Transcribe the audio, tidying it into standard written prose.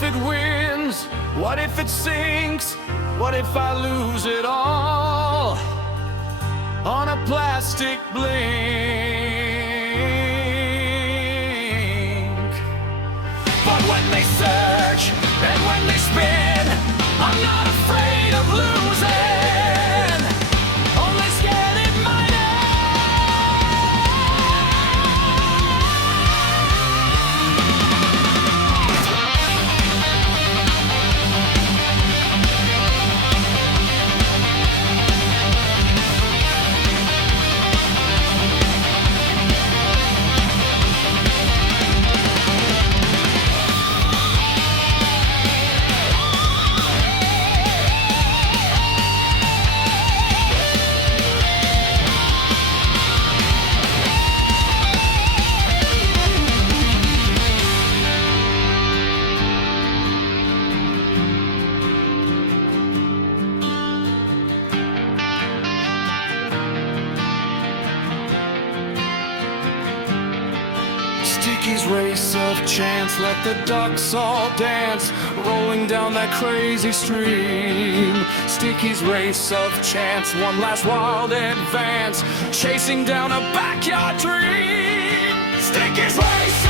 if it wins? What if it sinks? What if I lose it all on a plastic blink? But when they search and when they spin, I'm not afraid of losing, only scared it might end. Sticky's race of chance, let the ducks all dance, rolling down that crazy stream. Sticky's race of chance, one last wild advance, chasing down a backyard dream. Sticky's race